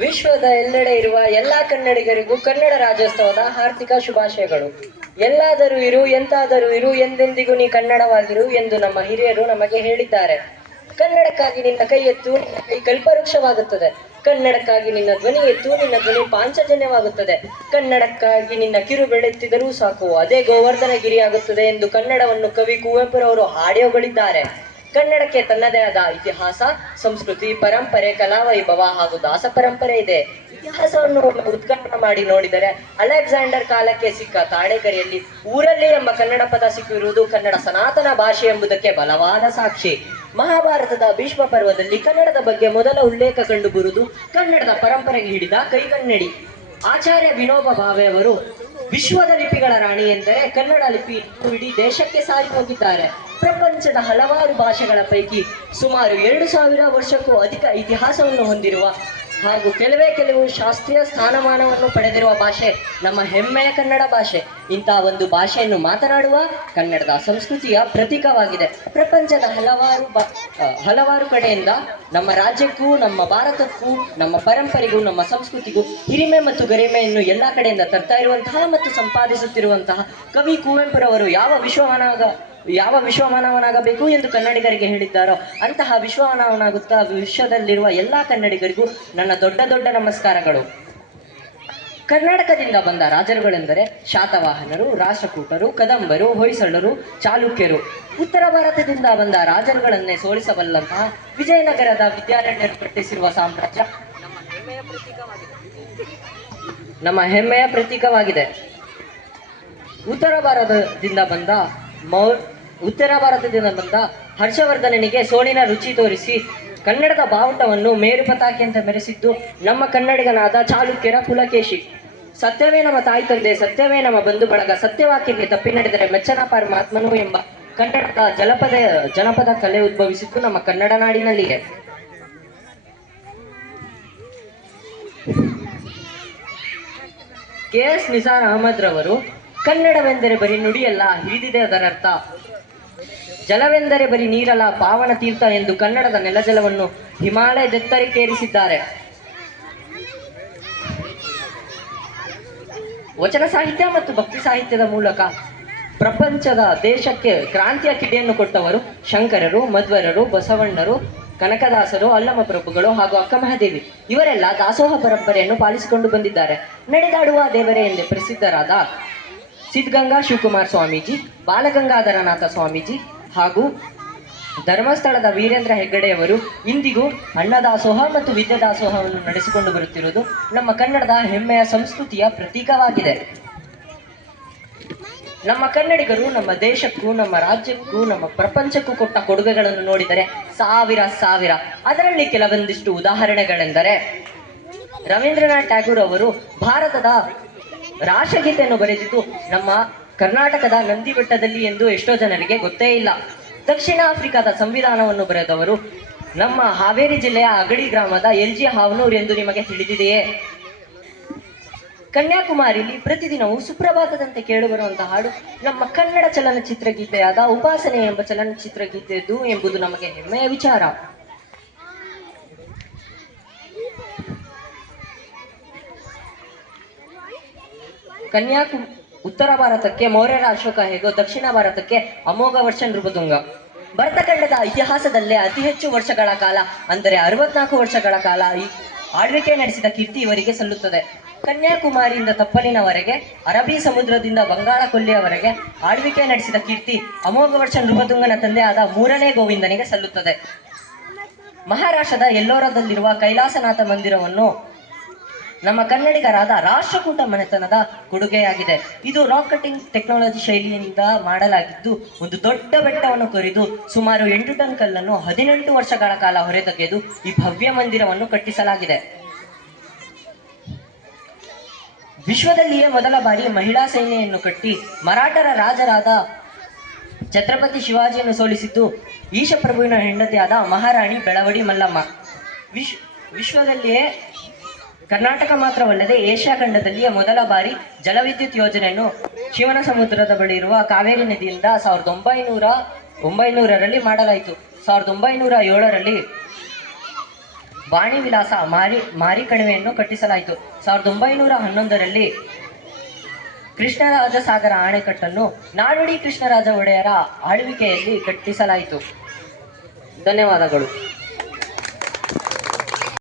ವಿಶ್ವದ ಎಲ್ಲೆಡೆ ಇರುವ ಎಲ್ಲಾ ಕನ್ನಡಿಗರಿಗೂ ಕನ್ನಡ ರಾಜ್ಯೋತ್ಸವದ ಹಾರ್ದಿಕ ಶುಭಾಶಯಗಳು. ಎಲ್ಲಾದರೂ ಇರು, ಎಂತಾದರೂ ಇರು, ಎಂದೆಂದಿಗೂ ನೀ ಕನ್ನಡವಾಗಿರು ಎಂದು ನಮ್ಮ ಹಿರಿಯರು ನಮಗೆ ಹೇಳಿದ್ದಾರೆ. ಕನ್ನಡಕ್ಕಾಗಿ ನಿನ್ನ ಕೈ ಎತ್ತು, ನಿನ್ನ ಕೈ ಕಲ್ಪವೃಕ್ಷವಾಗುತ್ತದೆ. ಕನ್ನಡಕ್ಕಾಗಿ ನಿನ್ನ ಧ್ವನಿ ಎತ್ತು, ನಿನ್ನ ಧ್ವನಿ ಪಾಂಚಜನ್ಯವಾಗುತ್ತದೆ. ಕನ್ನಡಕ್ಕಾಗಿ ನಿನ್ನ ಕಿರು ಬೆಳೆತ್ತಿದರೂ ಸಾಕು. ಅದೇ ಗೋವರ್ಧನಗಿರಿಯಾಗುತ್ತದೆ ಎಂದು ಕನ್ನಡವನ್ನು ಕವಿ ಕುವೆಂಪುರವರು ಹಾಡಿ ಹೊಗಳಿದ್ದಾರೆ ಕನ್ನಡಕ್ಕೆ ತನ್ನದೇ ಆದ ಇತಿಹಾಸ, ಸಂಸ್ಕೃತಿ, ಪರಂಪರೆ ಕಲಾವೈಭವ ಹಾಗೂ ದಾಸ ಪರಂಪರೆ ಇದೆ. ಇತಿಹಾಸವನ್ನು ಉದ್ಘಾಟನೆ ಮಾಡಿ ನೋಡಿದರೆ ಅಲೆಕ್ಸಾಂಡರ್ ಕಾಲಕ್ಕೆ ಸಿಕ್ಕ ತಾಳೆಗರಿಯಲ್ಲಿ ಊರಲ್ಲಿ ಎಂಬ ಕನ್ನಡ ಪದ ಸಿಕ್ಕಿರುವುದು ಕನ್ನಡ ಸನಾತನ ಭಾಷೆ ಎಂಬುದಕ್ಕೆ ಬಲವಾದ ಸಾಕ್ಷಿ. ಮಹಾಭಾರತದ ಭೀಷ್ಮ ಪರ್ವದಲ್ಲಿ ಕನ್ನಡದ ಬಗ್ಗೆ ಮೊದಲ ಉಲ್ಲೇಖ ಕಂಡುಬರುವುದು ಕನ್ನಡದ ಪರಂಪರೆಗೆ ಹಿಡಿದ ಕೈಗನ್ನಡಿ. ಆಚಾರ್ಯ ವಿನೋಬ ಭಾವೆ ಅವರು ವಿಶ್ವದ ಲಿಪಿಗಳ ರಾಣಿ ಎಂದರೆ ಕನ್ನಡ ಲಿಪಿ ಇಡೀ ದೇಶಕ್ಕೆ ಸಾರಿ ಹೋಗಿದ್ದಾರೆ. ಪ್ರಪಂಚದ ಹಲವಾರು ಭಾಷೆಗಳ ಪೈಕಿ ಸುಮಾರು ಎರಡು ಸಾವಿರ ವರ್ಷಕ್ಕೂ ಅಧಿಕ ಇತಿಹಾಸವನ್ನು ಹೊಂದಿರುವ ಹಾಗೂ ಕೆಲವೇ ಕೆಲವು ಶಾಸ್ತ್ರೀಯ ಸ್ಥಾನಮಾನವನ್ನು ಪಡೆದಿರುವ ಭಾಷೆ ನಮ್ಮ ಹೆಮ್ಮೆಯ ಕನ್ನಡ ಭಾಷೆ. ಇಂತಹ ಒಂದು ಭಾಷೆಯನ್ನು ಮಾತನಾಡುವ ಕನ್ನಡದ ಸಂಸ್ಕೃತಿಯ ಪ್ರತೀಕವಾಗಿದೆ. ಪ್ರಪಂಚದ ಹಲವಾರು ಹಲವಾರು ಕಡೆಯಿಂದ ನಮ್ಮ ರಾಜ್ಯಕ್ಕೂ, ನಮ್ಮ ಭಾರತಕ್ಕೂ, ನಮ್ಮ ಪರಂಪರೆಗೂ, ನಮ್ಮ ಸಂಸ್ಕೃತಿಗೂ ಹಿರಿಮೆ ಮತ್ತು ಗರಿಮೆಯನ್ನು ಎಲ್ಲ ಕಡೆಯಿಂದ ತರ್ತಾ ಇರುವಂತಹ ಮತ್ತು ಸಂಪಾದಿಸುತ್ತಿರುವಂತಹ ಕವಿ ಕುವೆಂಪುರವರು ಯಾವ ವಿಶ್ವಮಾನವ ಯಾವ ವಿಶ್ವಮಾನವನಾಗಬೇಕು ಎಂದು ಕನ್ನಡಿಗರಿಗೆ ಹೇಳಿದ್ದಾರೋ ಅಂತಹ ವಿಶ್ವಮಾನವನಾಗುತ್ತಾ ವಿಶ್ವದಲ್ಲಿರುವ ಎಲ್ಲ ಕನ್ನಡಿಗರಿಗೂ ನನ್ನ ದೊಡ್ಡ ದೊಡ್ಡ ನಮಸ್ಕಾರಗಳು. ಕರ್ನಾಟಕದಿಂದ ಬಂದ ರಾಜರುಗಳೆಂದರೆ ಶಾತವಾಹನರು, ರಾಷ್ಟ್ರಕೂಟರು, ಕದಂಬರು, ಹೊಯ್ಸಳರು, ಚಾಲುಕ್ಯರು. ಉತ್ತರ ಭಾರತದಿಂದ ಬಂದ ರಾಜರುಗಳನ್ನೇ ಸೋಲಿಸಬಲ್ಲಂತಹ ವಿಜಯನಗರದ ವಿದ್ಯಾರಣ್ಯರು ಕಟ್ಟಿಸಿರುವ ಸಾಮ್ರಾಜ್ಯ ನಮ್ಮ ಹೆಮ್ಮೆಯ ಪ್ರತೀಕವಾಗಿದೆ. ಉತ್ತರ ಭಾರತದಿಂದ ಬಂದ ಮೌ ಉತ್ತರ ಭಾರತದಿಂದ ಬಂದ ಹರ್ಷವರ್ಧನನಿಗೆ ಸೋಲಿನ ರುಚಿ ತೋರಿಸಿ ಕನ್ನಡದ ಬಾವುಟವನ್ನು ಮೇರು ಪತಾಕೆ ಅಂತ ಮೆರೆಸಿದ್ದು ನಮ್ಮ ಕನ್ನಡಿಗನಾದ ಚಾಲುಕ್ಯರ ಪುಲಕೇಶಿ. ಸತ್ಯವೇ ನಮ್ಮ ತಾಯಿ ತಂದೆ, ಸತ್ಯವೇ ನಮ್ಮ ಬಂಧು ಬಳಗ, ಸತ್ಯವಾಕ್ಯಕ್ಕೆ ತಪ್ಪಿ ನಡೆದರೆ ಮೆಚ್ಚನ ಪರಮಾತ್ಮನು ಎಂಬ ಕನ್ನಡದ ಜಲಪದ ಜನಪದ ಕಲೆ ಉದ್ಭವಿಸಿದ್ದು ನಮ್ಮ ಕನ್ನಡ ನಾಡಿನಲ್ಲಿದೆ ಕೆ ಎಸ್ ನಿಸಾರ್ ಅಹಮದ್ ರವರು ಕನ್ನಡವೆಂದರೆ ಬರೀ ನುಡಿಯಲ್ಲ, ಹಿಡಿದಿದೆ ಅದರರ್ಥ. ಜಲವೆಂದರೆ ಬರೀ ನೀರಲ್ಲ, ಪಾವನ ತೀರ್ಥ ಎಂದು ಕನ್ನಡದ ನೆಲಜಲವನ್ನು ಹಿಮಾಲಯದೆತ್ತರಿಕೇರಿಸಿದ್ದಾರೆ ವಚನ ಸಾಹಿತ್ಯ ಮತ್ತು ಭಕ್ತಿ ಸಾಹಿತ್ಯದ ಮೂಲಕ ಪ್ರಪಂಚದ ದೇಶಕ್ಕೆ ಕ್ರಾಂತಿಯ ಕಿಡಿಯನ್ನು ಕೊಟ್ಟವರು ಶಂಕರರು, ಮಧ್ವರರು, ಬಸವಣ್ಣರು, ಕನಕದಾಸರು ಅಲ್ಲಮ ಪ್ರಭುಗಳು ಹಾಗೂ ಅಕ್ಕಮಹಾದೇವಿ ಇವರೆಲ್ಲ ದಾಸೋಹ ಪರಂಪರೆಯನ್ನು ಪಾಲಿಸಿಕೊಂಡು ಬಂದಿದ್ದಾರೆ. ನಡೆದಾಡುವ ದೇವರೇ ಎಂದೇ ಪ್ರಸಿದ್ಧರಾದ ಸಿದ್ಧಗಂಗಾ ಶಿವಕುಮಾರ್ ಸ್ವಾಮೀಜಿ ಬಾಲಗಂಗಾಧರನಾಥ ಸ್ವಾಮೀಜಿ ಹಾಗೂ ಧರ್ಮಸ್ಥಳದ ವೀರೇಂದ್ರ ಹೆಗ್ಗಡೆಯವರು ಇಂದಿಗೂ ಅನ್ನದಾಸೋಹ ಮತ್ತು ವಿದ್ಯಾದಾಸೋಹವನ್ನು ನಡೆಸಿಕೊಂಡು ಬರುತ್ತಿರುವುದು ನಮ್ಮ ಕನ್ನಡದ ಹೆಮ್ಮೆಯ ಸಂಸ್ಕೃತಿಯ ಪ್ರತೀಕವಾಗಿದೆ. ನಮ್ಮ ಕನ್ನಡಿಗರು ನಮ್ಮ ದೇಶಕ್ಕೂ, ನಮ್ಮ ರಾಜ್ಯಕ್ಕೂ, ನಮ್ಮ ಪ್ರಪಂಚಕ್ಕೂ ಕೊಟ್ಟ ಕೊಡುಗೆಗಳನ್ನು ನೋಡಿದರೆ ಸಾವಿರ ಸಾವಿರ. ಅದರಲ್ಲಿ ಕೆಲವೊಂದಿಷ್ಟು ಉದಾಹರಣೆಗಳೆಂದರೆ ರವೀಂದ್ರನಾಥ್ ಟ್ಯಾಗೂರ್ ಅವರು ಭಾರತದ ರಾಷ್ಟ್ರಗೀತೆಯನ್ನು ಬರೆದಿದ್ದು ನಮ್ಮ ಕರ್ನಾಟಕದ ನಂದಿ ಬೆಟ್ಟದಲ್ಲಿ ಎಂದು ಎಷ್ಟೋ ಜನರಿಗೆ ಗೊತ್ತೇ ಇಲ್ಲ. ದಕ್ಷಿಣ ಆಫ್ರಿಕಾದ ಸಂವಿಧಾನವನ್ನು ಬರೆದವರು ನಮ್ಮ ಹಾವೇರಿ ಜಿಲ್ಲೆಯ ಅಗಡಿ ಗ್ರಾಮದ ಎಲ್ ಜಿ ಹಾವನೂರ್ ಎಂದು ನಿಮಗೆ ತಿಳಿದಿದೆಯೇ? ಕನ್ಯಾಕುಮಾರಿಲಿ ಪ್ರತಿದಿನವೂ ಸುಪ್ರಭಾತದಂತೆ ಕೇಳಿಬರುವಂತಹ ಹಾಡು ನಮ್ಮ ಕನ್ನಡ ಚಲನಚಿತ್ರ ಗೀತೆಯಾದ ಉಪಾಸನೆ ಎಂಬ ಚಲನಚಿತ್ರ ಗೀತೆಯದು ಎಂಬುದು ನಮಗೆ ಹೆಮ್ಮೆಯ ವಿಚಾರ. ಕನ್ಯಾಕು, ಉತ್ತರ ಭಾರತಕ್ಕೆ, ಮೌರ್ಯರ ಅಶೋಕ ಹೇಗೋ, ದಕ್ಷಿಣ ಭಾರತಕ್ಕೆ ಅಮೋಘ ವರ್ಷ ನೃಪತುಂಗ ಭರತಖಂಡದ ಇತಿಹಾಸದಲ್ಲೇ ಅತಿ ಹೆಚ್ಚು ವರ್ಷಗಳ ಕಾಲ, ಅಂದರೆ ಅರವತ್ನಾಲ್ಕು ವರ್ಷಗಳ ಕಾಲ ಆಳ್ವಿಕೆ ನಡೆಸಿದ ಕೀರ್ತಿ ಇವರಿಗೆ ಸಲ್ಲುತ್ತದೆ. ಕನ್ಯಾಕುಮಾರಿಯಿಂದ ತಪ್ಪಲಿನವರೆಗೆ, ಅರಬ್ಬಿ ಸಮುದ್ರದಿಂದ ಬಂಗಾಳ ಕೊಲ್ಲಿಯವರೆಗೆ ಆಳ್ವಿಕೆ ನಡೆಸಿದ ಕೀರ್ತಿ ಅಮೋಘ ವರ್ಷ ನೃಪತುಂಗನ ತಂದೆ ಆದ ಮೂರನೇ ಗೋವಿಂದನಿಗೆ ಸಲ್ಲುತ್ತದೆ. ಮಹಾರಾಷ್ಟ್ರದ ಎಲ್ಲೋರದಲ್ಲಿರುವ ಕೈಲಾಸನಾಥ ಮಂದಿರವನ್ನು ನಮ್ಮ ಕನ್ನಡಿಗರಾದ ರಾಷ್ಟ್ರಕೂಟ ಮನೆತನದ ಕೊಡುಗೆಯಾಗಿದೆ. ಇದು ರಾಕ್ ಕಟಿಂಗ್ ಟೆಕ್ನಾಲಜಿ ಶೈಲಿಯಿಂದ ಮಾಡಲಾಗಿದ್ದು, ಒಂದು ದೊಡ್ಡ ಬೆಟ್ಟವನ್ನು ಕೊರಿದು ಸುಮಾರು ಎಂಟು ಟನ್ ಕಲ್ಲನ್ನು ಹದಿನೆಂಟು ವರ್ಷಗಳ ಕಾಲ ಹೊರತೆಗೆದು ಈ ಭವ್ಯ ಮಂದಿರವನ್ನು ಕಟ್ಟಿಸಲಾಗಿದೆ. ವಿಶ್ವದಲ್ಲಿಯೇ ಮೊದಲ ಬಾರಿ ಮಹಿಳಾ ಸೇನೆಯನ್ನು ಕಟ್ಟಿ ಮರಾಠರ ರಾಜರಾದ ಛತ್ರಪತಿ ಶಿವಾಜಿಯನ್ನು ಸೋಲಿಸಿದ್ದು, ಈಶಪ್ರಭುವಿನ ಹೆಂಡತಿಯಾದ ಮಹಾರಾಣಿ ಬೆಳವಡಿ ಮಲ್ಲಮ್ಮ. ವಿಶ್ ವಿಶ್ವದಲ್ಲಿಯೇ ಕರ್ನಾಟಕ ಮಾತ್ರವಲ್ಲದೆ ಏಷ್ಯಾ ಖಂಡದಲ್ಲಿಯೇ ಮೊದಲ ಬಾರಿ ಜಲವಿದ್ಯುತ್ ಯೋಜನೆಯನ್ನು ಶಿವನ ಸಮುದ್ರದ ಬಳಿ ಇರುವ ಕಾವೇರಿ ನದಿಯಿಂದ ಸಾವಿರದ ಒಂಬೈನೂರ ಒಂಬೈನೂರರಲ್ಲಿ ಮಾಡಲಾಯಿತು. ಸಾವಿರದ ಒಂಬೈನೂರ ಏಳರಲ್ಲಿ ಬಾಣಿ ವಿಲಾಸ ಮಾರಿ ಮಾರಿ ಕಣಿವೆಯನ್ನು ಕಟ್ಟಿಸಲಾಯಿತು. ಸಾವಿರದ ಒಂಬೈನೂರ ಹನ್ನೊಂದರಲ್ಲಿ ಕೃಷ್ಣರಾಜ ಸಾಗರ ಆಣೆಕಟ್ಟನ್ನು ನಾಡೋಡಿ ಕೃಷ್ಣರಾಜ ಒಡೆಯರ ಆಳ್ವಿಕೆಯಲ್ಲಿ ಕಟ್ಟಿಸಲಾಯಿತು. ಧನ್ಯವಾದಗಳು.